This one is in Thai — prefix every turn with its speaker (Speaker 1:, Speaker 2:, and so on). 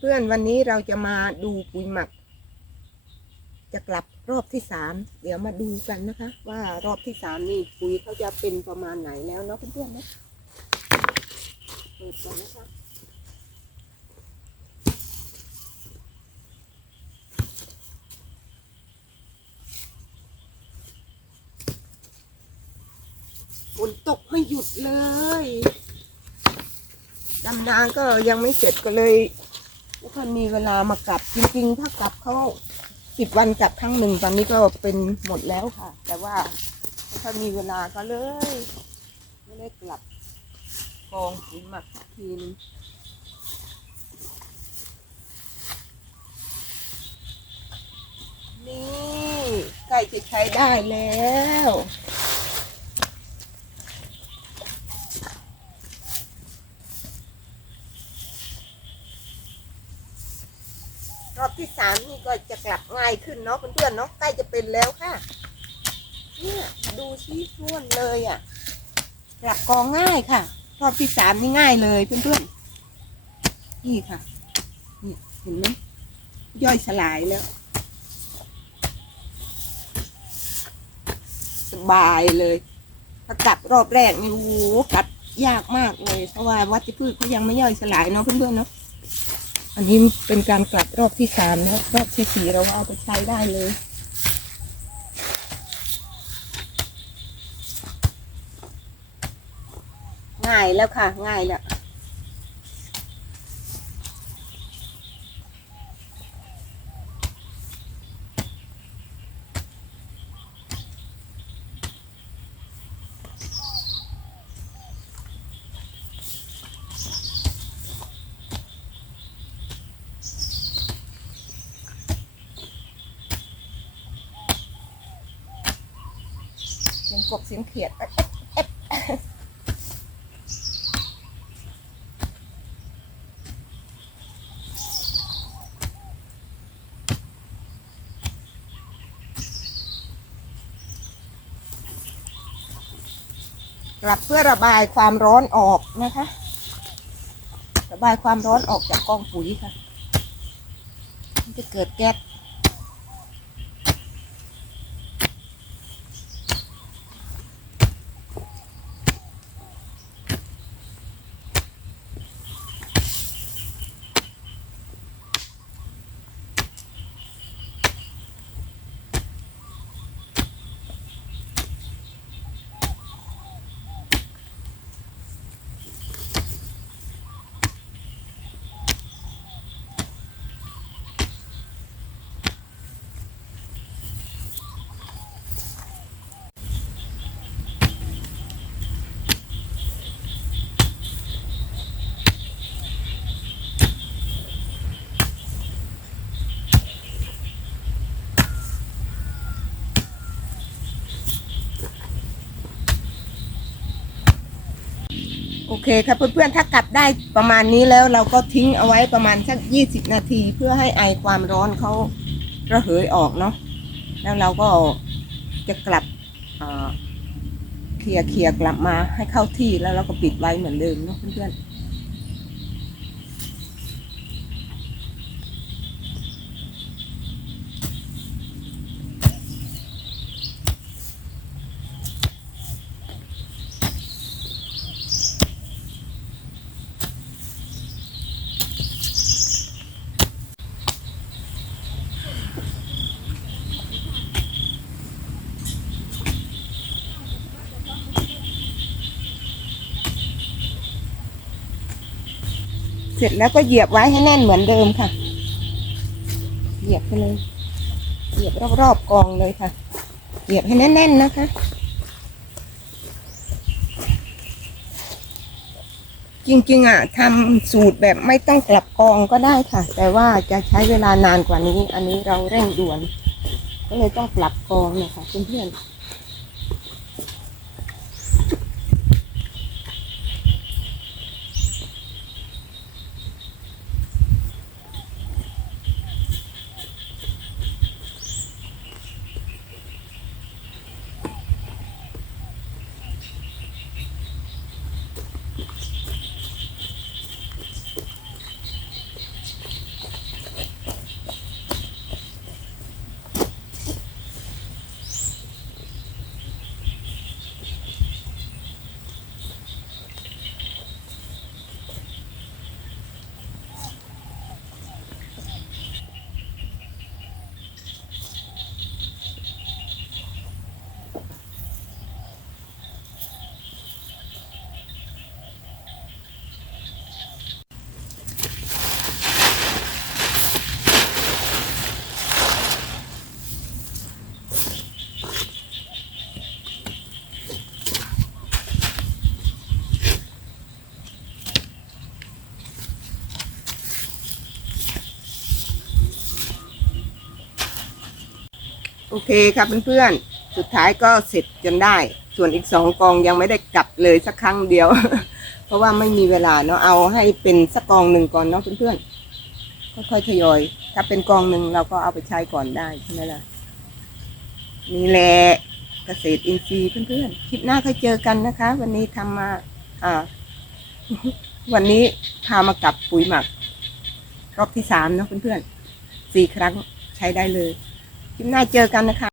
Speaker 1: เพื่อนๆวันนี้เราจะมาดูปุ๋ยหมัก จะกลับรอบที่สามเดี๋ยวมาดูกันนะคะ ว่ารอบที่สามนี่ปุ๋ยเขาจะเป็นประมาณไหนแล้วเนาะเพื่อนๆนะเปิดก่อนนะคะฝนตกไม่หยุดเลยดำนาก็ยังไม่เสร็จก็เลย ไม่ค่อยมีเวลามากลับจริงๆ ถ้ากลับเขาสิบวันกลับครั้งหนึ่งตอนนี้ก็เป็นหมดแล้วค่ะ แต่ว่าไม่ค่อยมีเวลาก็เลย ไม่ได้กลับกองปุ๋ยหมักทีนึงนี่ ใกล้จะใช้ได้แล้ว รอบที่สามนี่ก็จะกลับง่ายขึ้นเนาะเพื่อนๆเนาะใกล้จะเป็นแล้วค่ะ เนี่ยดูชี้ท้วนเลยอะกลับกองง่ายค่ะ รอบที่สามนี่ง่ายเลยเพื่อนๆนี่ค่ะนี่เห็นไหมย่อยสลายแล้ว สบายเลยถ้ากลับรอบแรกนี่โอ้โหกลับยากมากเลย เพราะว่าวัชพืชเขายังไม่ย่อยสลายเนาะเพื่อนๆเนาะ อันนี้เป็นการกลับรอบที่สามนะรอบที่สี่เราเอาไปใช้ได้เลยง่ายแล้วค่ะ ง่ายแล้ว กบเสียงเขียดเอ๊ะเอ๊ะกลับเพื่อระบายความร้อนออกนะคะ ระบายความร้อนออกจากกองปุ๋ยค่ะ จะเกิดแก๊ส โอเคครับเพื่อนๆ ถ้ากลับได้ประมาณนี้แล้วเราก็ทิ้งเอาไว้ประมาณสักยี่สิบนาทีเพื่อให้ไอความร้อนเขาระเหยออกเนาะแล้วเราก็จะกลับเอ่อเคลียร์เคลียร์กลับมาให้เข้าที่แล้วเราก็ปิดไว้เหมือนเดิมเนาะเพื่อนๆ เสร็จแล้วก็เหยียบไว้ให้แน่นเหมือนเดิมค่ะ เหยียบไปเลย เหยียบรอบๆกองเลยค่ะ เหยียบให้แน่นๆนะคะ จริงๆอะทำสูตรแบบไม่ต้องกลับกองก็ได้ค่ะ แต่ว่าจะใช้เวลานานกว่านี้ อันนี้เราเร่งด่วน ก็เลยต้องกลับกองนะคะเพื่อนๆ เคครับเพื่อนๆ สุดท้ายก็เสร็จจนได้ ส่วนอีกสองกองยังไม่ได้กลับเลยสักครั้งเดียว เพราะว่าไม่มีเวลาเนาะเอาให้เป็นสักกองหนึ่งก่อนเนาะเพื่อนๆค่อยๆทยอย ถ้าเป็นกองหนึ่งเราก็เอาไปใช้ก่อนได้ใช่ไหมล่ะนี่แหละเกษตรอินทรีย์เพื่อนๆ คลิปหน้าค่อยเจอกันนะคะ วันนี้ทำมา อ่า วันนี้พามากับปุ๋ยหมัก รอบที่สามเนาะเพื่อนๆสี่ครั้งใช้ได้เลย คลิปหน้าเจอกันนะคะ